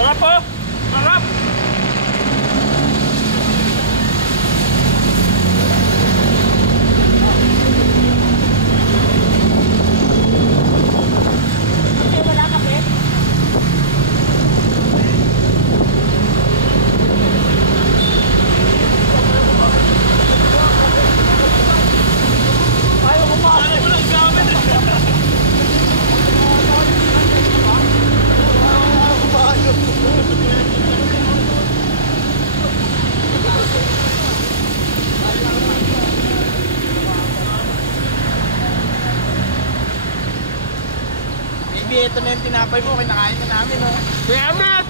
Sarap po! Sarap! Wala kape? Ayaw kumakas! Ayaw lang gamit! Baby, ito na yung tinapay mo, kinakain na namin, no? Gamit!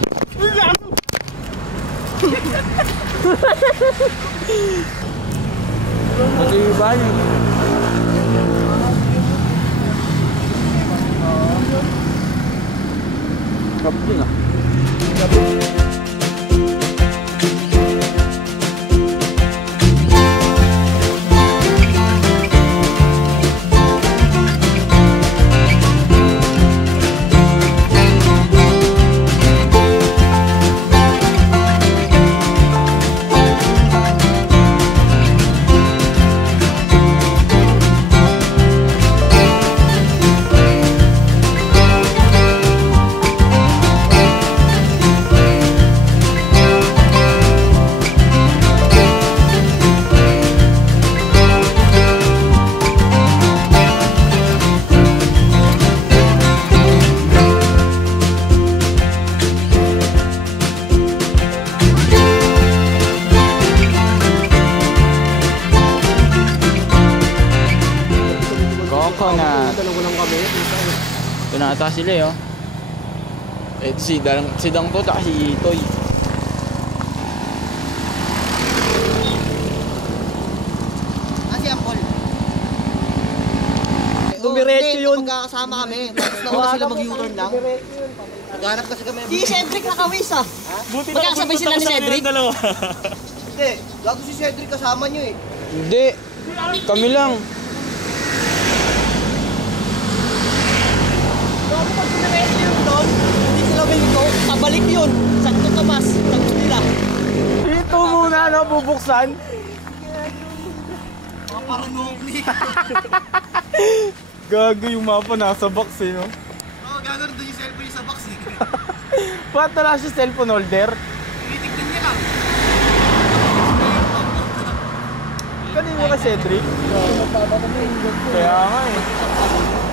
Mag-iiba yun. Kapit na. Ito na ata sila eh, oh. Ito si Dang to, tsaka si Toy. Kasi Ampol. Dumiretso yun. Magkakasama kami. Tapos nauna sila mag-U-turn lang. Naghanap kasi kami. Si Cedric nakawis ah. Magkakasabay sila ni Cedric. Hindi. Gago si Cedric kasama nyo eh. Hindi. Kami lang. Gago pag dumiretso yun doon, hindi sila may ito. Pabalik yun. Santo Tomas. Santo nila. Dito muna, no? Bubuksan. Mga paranokli. Gago yung mapa nasa box eh, no? Oo, gagawin doon yung cellphone yung sa box eh. Ba't wala siya cellphone holder? Tinitignan niya lang. Kanina ka, Cedric? Kaya nga eh.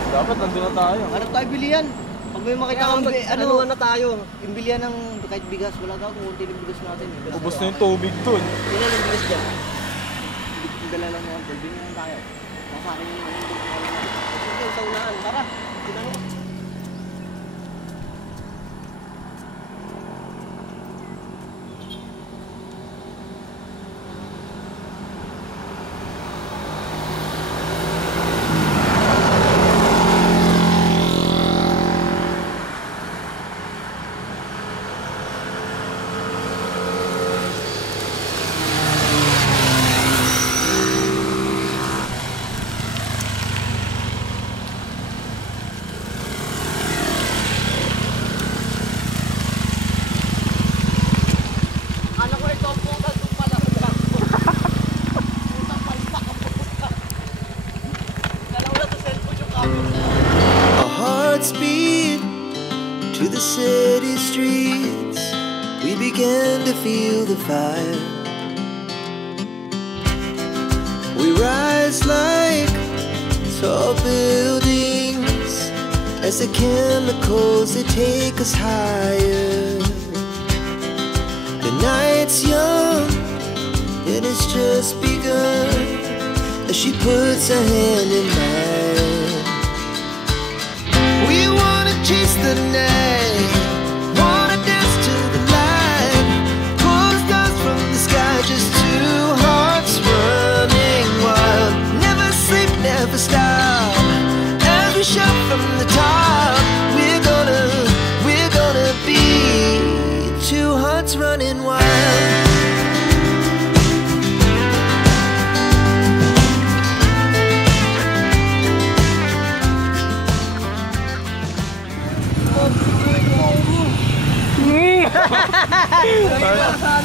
Dapat nandun na tayo. Hanap tayo bilihan. Pag may makita kang ano na tayo, yung bilihan ng kahit bigas, wala daw kung kunti ng bigas natin eh. Ubus na yung tubig dun. Ilan ang bigas dyan? Yung dala lang naman, bilhin lang tayo. Nasa akin yung mga hindi sa unahan, tara. Tinanong. through the city streets, we began to feel the fire. We rise like tall buildings as the chemicals, they take us higher. The night's young and it's just begun as she puts her hand in mine. We wanna chase the night, wanna dance to the light, pull stars from the sky, just two hearts running wild. Never sleep, never stop, as we shout from the top. We're gonna be two hearts running wild.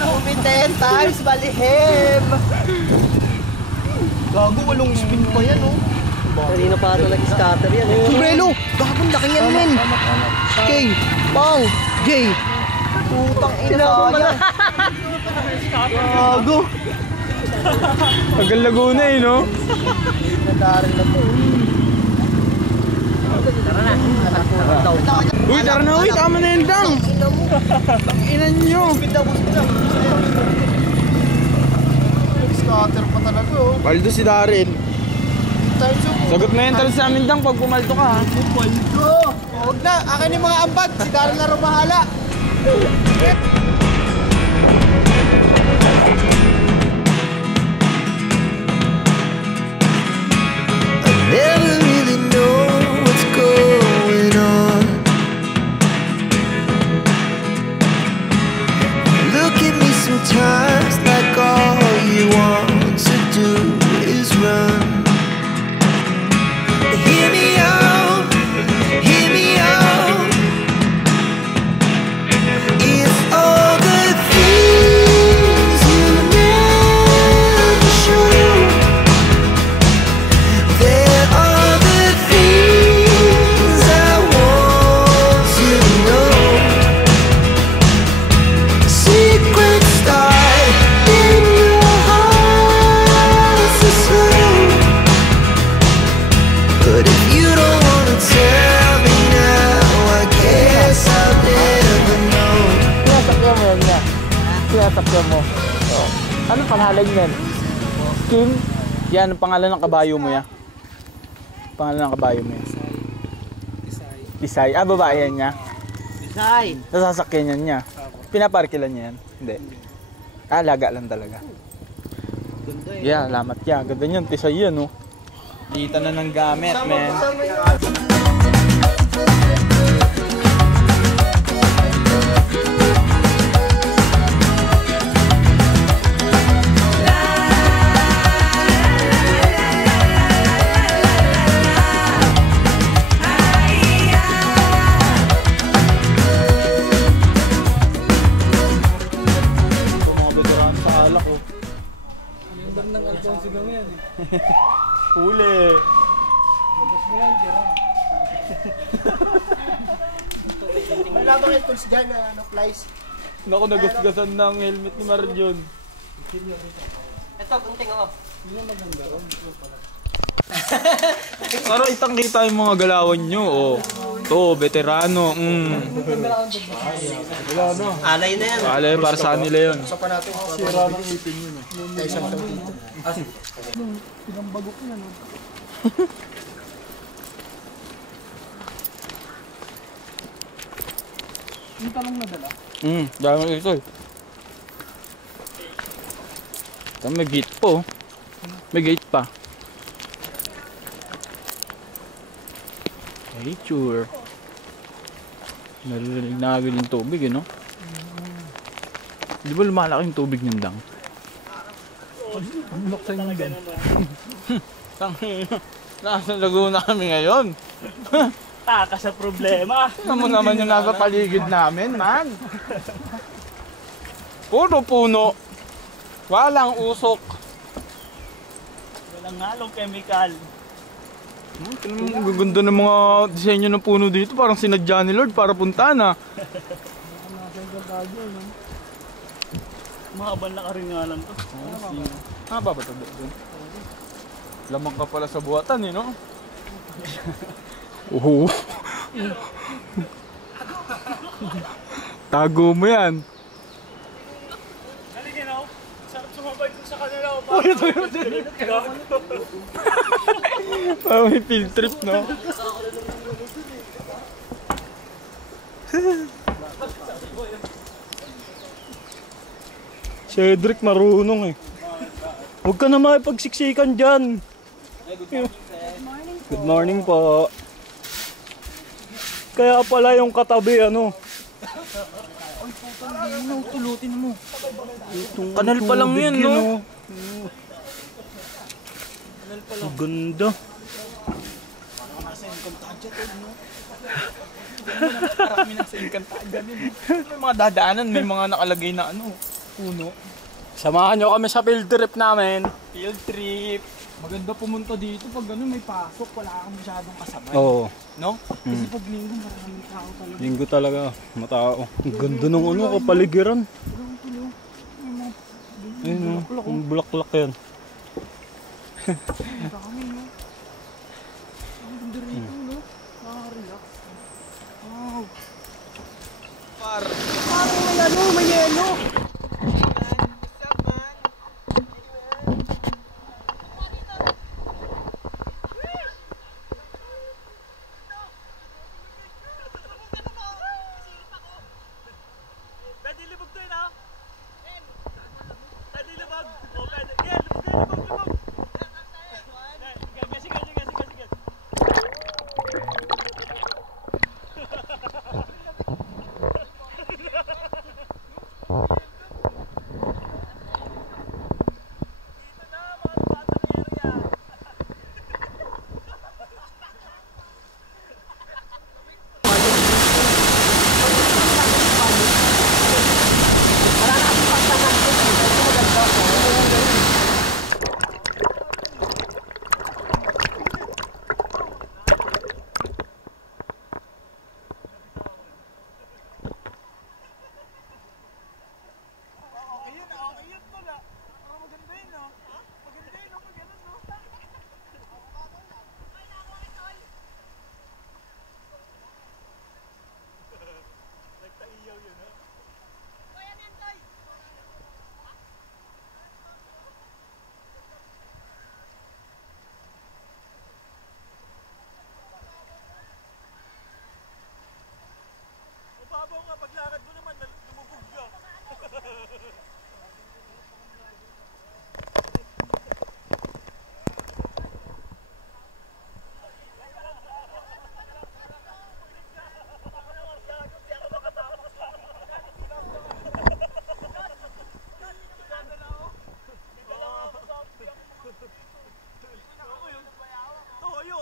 Umi 10 times, balihim! Gago, walong spin pa yan, oh. Kanina pa ito nag-scatter yan, eh. Umbrelo! Gago, laki yan, men! K! Pang! J! Putang ina sayang! Gago! Tagal Laguna eh, no? Nadarin na to. Uy, tara na, uy, tama na yun, Dang! Tanginan nyo! Scatter pa talaga, oh. Paldo si Daryl. Sagot na yun, talos namin, Dang, pag pumalto ka, ha? Paldo! Huwag na, akin yung mga ambag. Si Daryl na rumahala. Never really know what's going on. Look at me sometimes like all you want to do is run. Hear me out, hear me out. It's all the things you never show. There are the things I want to know. Secrets start in your heart so slow. But if you don't wanna tell me now, I guess I'll never know. Sinasakyan mo yan niya. Sinasakyan mo. Oh. Anong pangalan yan? Kim? Yan, ang pangalan ng kabayo mo yan. Pangalan ng kabayo mo yan. Isay. Ah, babae yan niya. Isay! Nasasakyan yan niya. Pinaparkilan niya yan. Hindi. Ah, laga lang talaga. Yeah, alamat yan. Ganda niyan. Tisay yan, oh. Kita na ng gamit, man. Huli. Wala ba kayo tools dyan na flies? Naku, nagasgasan ng helmet ni Marjon. Ito, gunting ako. Para itang kita yung mga galawan nyo, oh. To, veterano. Alay na yan. Alay, para sa nila yun. Sa pa natin. Sira ng ipin yun. Kaya isang tang dito. Pinambagok na, no? Yung talong nadala? Dami ito eh. Ito, may gate po. May gate pa. Nature. Narinig na agad yung tubig, eh, no? Di ba lumalaki yung tubig niyan, Dang? Ang laksa yung gan. Nasa Laguna kami ngayon. Taka sa problema. Ano mo naman yung nasa paligid namin, man? Puro puno. Walang usok. Walang halong chemical. Ang gaganda ng mga disenyo ng puno dito. Parang sinadya ni Lord para punta na. Mahabang na karingalan to. Haba ba ito doon? Lamang ka pala sa buhatan eh, no? Oo. Tago mo yan. Galing yun, sarap sumabay dun sa kanila. Parang may field trip, no? Cedric marunong eh. Huwag ka na makipagsiksikan dyan. Good morning po. Kaya pala yung katabi ano. Tulutin mo. Kanal pa lang yan, no? Ang ganda. Parang kami nasa Encantada. May mga dadaanan, may mga nakalagay na ano, puno. Samahan nyo kami sa field trip namin. Field trip. Maganda pumunta dito pag ano, may pasok, wala kang masyadong kasabay. Oo. No? Kasi pag linggo, maraming tao talaga. Linggo talaga, matao. Ang ganda ng ano, kapaligiran. Ayun o, ang bulaklak yan. Dami, no? Ang ganda rito, no? Nakaka-relax. Wow. Parang may ano, may yelo. Pwede libog to yun ha? Pwede libog? O pwede. Yeah, libog. Sige. Mababaw nga, paglakad mo naman, lumubog ka. Toyo!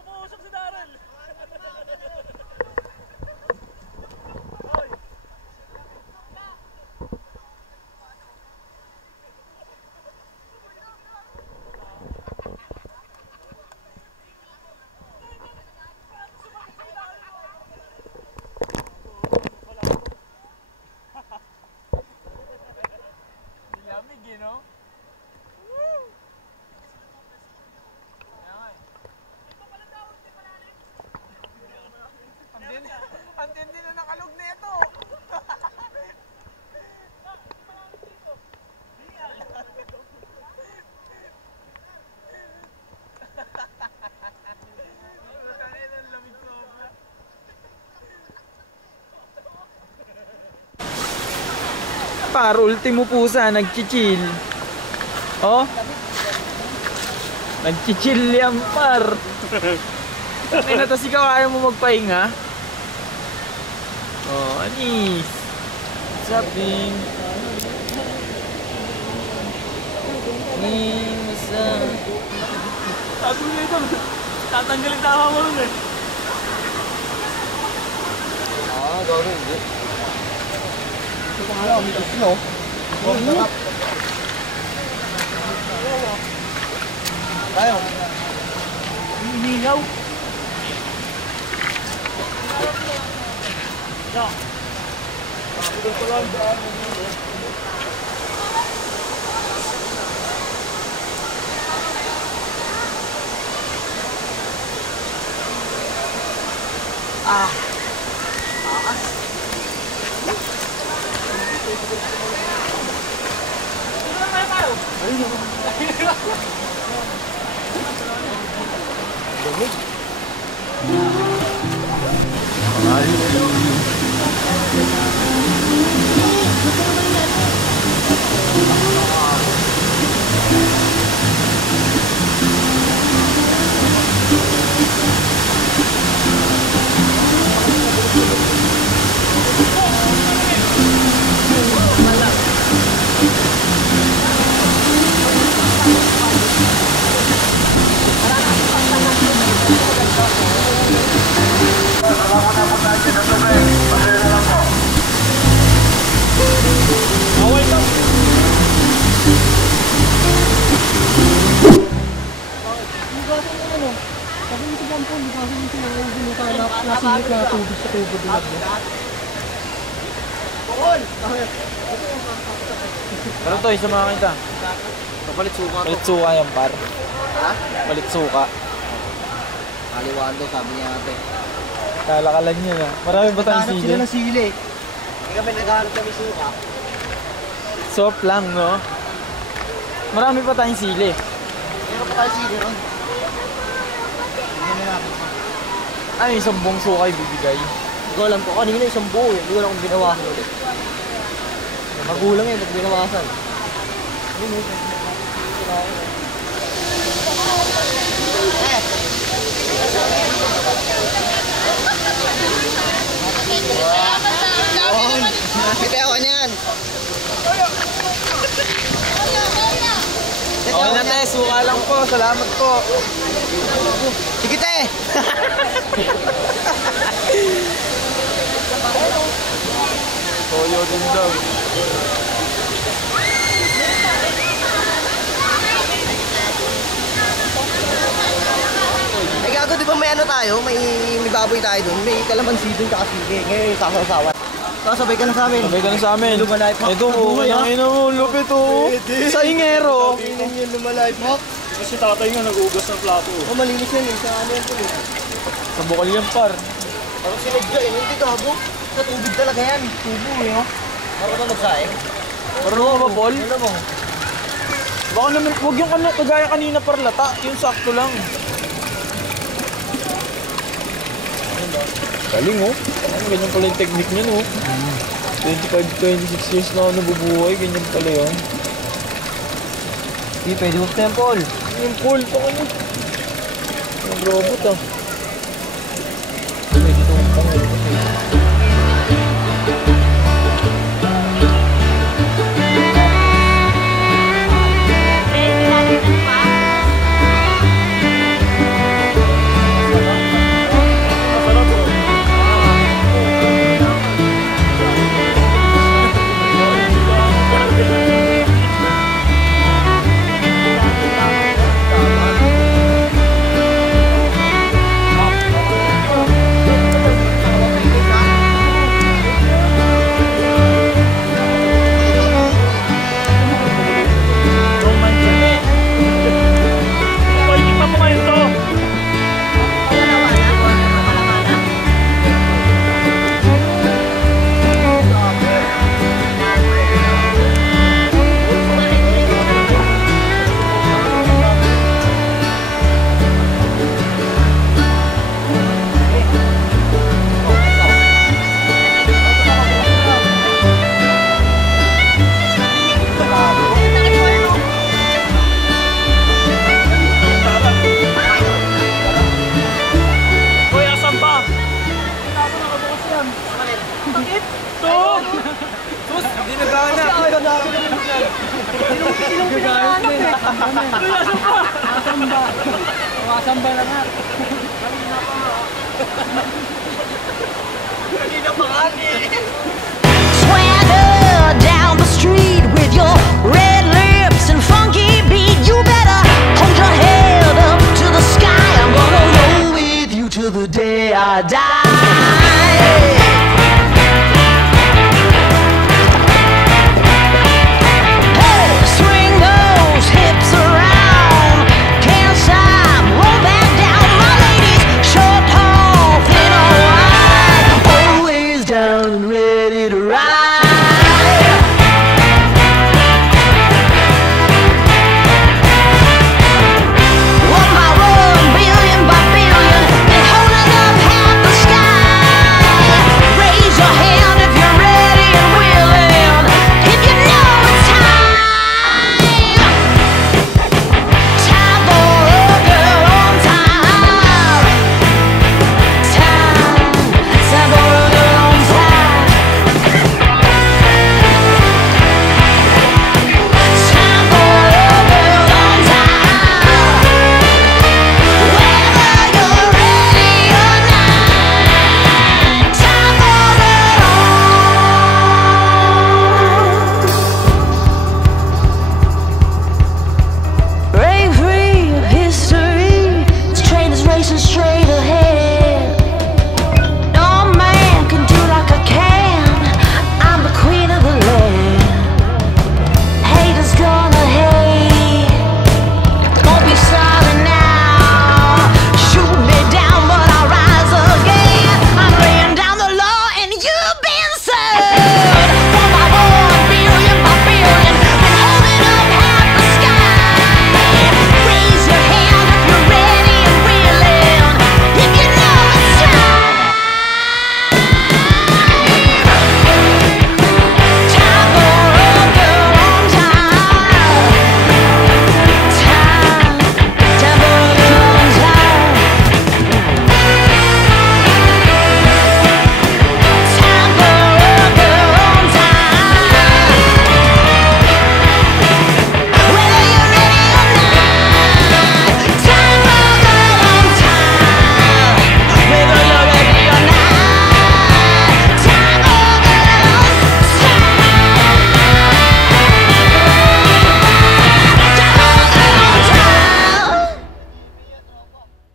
Umuusok si Daryl. Lamig, you know? Ang tindi na nakalog na ito. Par, ultimo pusa, nagchichill. Oh? Nagchichill yan, par. Ay na, tas ikaw ayaw mo magpahinga? Oh, anis. What's up, Bing? Sabi mo ito, tatanggalin tama mo nun eh. Gawin, hindi. Ito pa nga, may gusto, no? Tayo. Inihaw. Pero to, isa mga kita. Kapalit suka to. Palit suka yan, par. Ha? Palit suka. Kaliwaan to, sabi niya ate. Kalakalan yun ah. Marami ba tayong Naghahanap sili? sila ng sili. Hindi kami naghahanap kami suka. Soft lang, no? Marami pa tayong sili. Meron pa tayo sili ron. Ay, isang buong suka ibibigay. Hindi ko alam ko. Kanina isang buo eh. Hindi ko alam kung binawasan ulit. Magulang eh, ba't binawasan? Kita ako niyan. Okay na tayo, suka lang po. Salamat po. Sige te! Toyo din daw. Eh gago, di ba may ano tayo? May baboy tayo dun. May kalamansi dun tsaka sige. Ngayon sasaw-sawan. Sasabay ka na sa amin. Sabay ka na sa amin. Lumalait mo. Ito po, ina mo, lupit oh. Sa ingero. Tingnan yun, lumalait mo. Kasi tatay nga nag-uugas ng plato. Oh, malinis yan eh. Sa ano yan po eh. Sa bukal yan, par. Parang sinadya eh. Hindi gago. Sa tubig talaga yan. Tubo eh, oh. Parang na magsaing. Marunong ka ba, Paul? Ano mo? Baka naman, huwag yung kagaya kanina parlata. Yung sakto lang. Galing oh. Ganyan pala yung technique niya no. 25-26 years na ako nabubuhay. Ganyan pala yun. Hindi, pwede mo sa Paul. Yung Paul, pa kanya. Yung robot ah. Pwede ito ang pangit. Masamba na nga. Kanina pa nga eh. Swagger down the street.